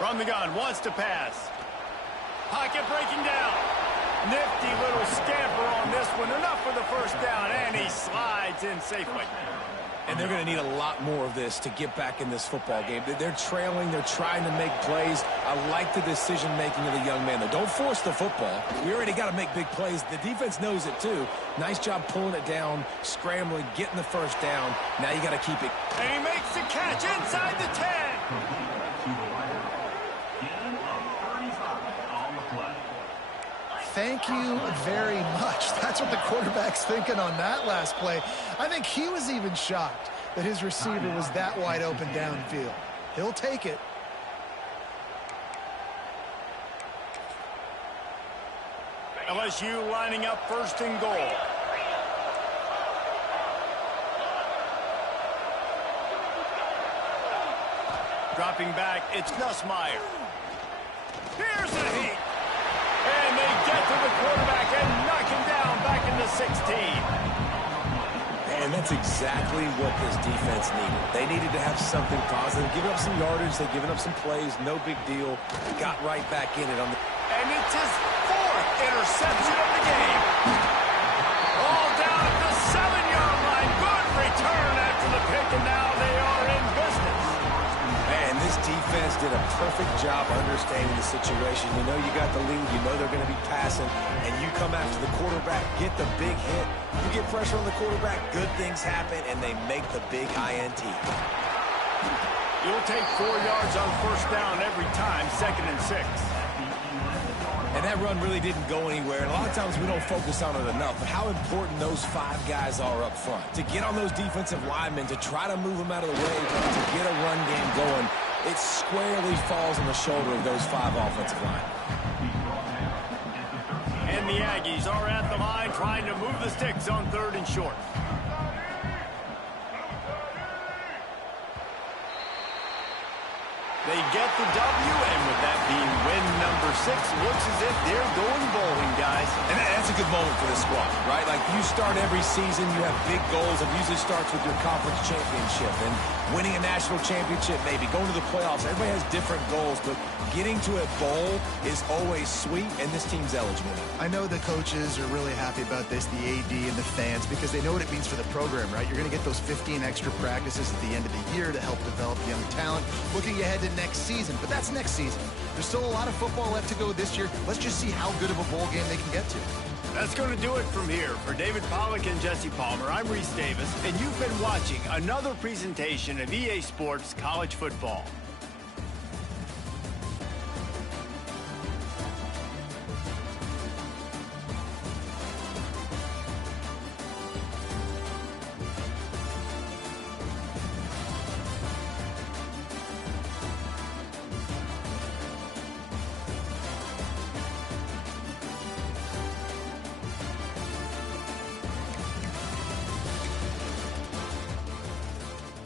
From the gun, wants to pass. Pocket breaking down. Nifty little scamper on this one. Enough for the first down, and he slides in safely. And they're going to need a lot more of this to get back in this football game. They're trailing. They're trying to make plays. I like the decision-making of the young man, though. Don't force the football. We already got to make big plays. The defense knows it, too. Nice job pulling it down, scrambling, getting the first down. Now you got to keep it. And he makes the catch inside the 10. Thank you very much. That's what the quarterback's thinking on that last play. I think he was even shocked that his receiver was that wide open downfield. He'll take it. LSU lining up 1st and goal. Dropping back, it's Nussmeier. Here's the heat. And they get to the quarterback and knock him down back into 16. And that That's exactly what this defense needed. They needed to have something positive. Giving up some yardage, they've given up some plays, no big deal. Got right back in it on the... And it's his 4th interception of the game. All down at the 7-yard line. Good return after the pick, and now they are in business. Man, this defense did a perfect job understanding the situation. You know you got the lead, you know they're going to be passing, and you come after the quarterback, get the big hit. You get pressure on the quarterback, good things happen, and they make the big INT. You'll take 4 yards on 1st down every time, 2nd and 6. And that run really didn't go anywhere. And a lot of times we don't focus on it enough. But how important those 5 guys are up front. To get on those defensive linemen, to try to move them out of the way, to get a run game going, it squarely falls on the shoulder of those 5 offensive linemen. And the Aggies are at the line trying to move the sticks on 3rd and short. They get the W, and with that being win number 6, looks as if they're going bowling, guys. And that's a good moment for this squad, right? Like, you start every season, you have big goals. It usually starts with your conference championship and winning a national championship, maybe going to the playoffs. Everybody has different goals, but getting to a bowl is always sweet, and this team's eligible. I know the coaches are really happy about this, the AD and the fans, because they know what it means for the program, right? You're going to get those 15 extra practices at the end of the year to help develop young talent. Looking ahead to next season, but that's next season. There's still a lot of football left to go this year. Let's just see how good of a bowl game they can get to. That's going to do it from here. For David Pollack and Jesse Palmer, I'm Reese Davis, and you've been watching another presentation of EA Sports College Football.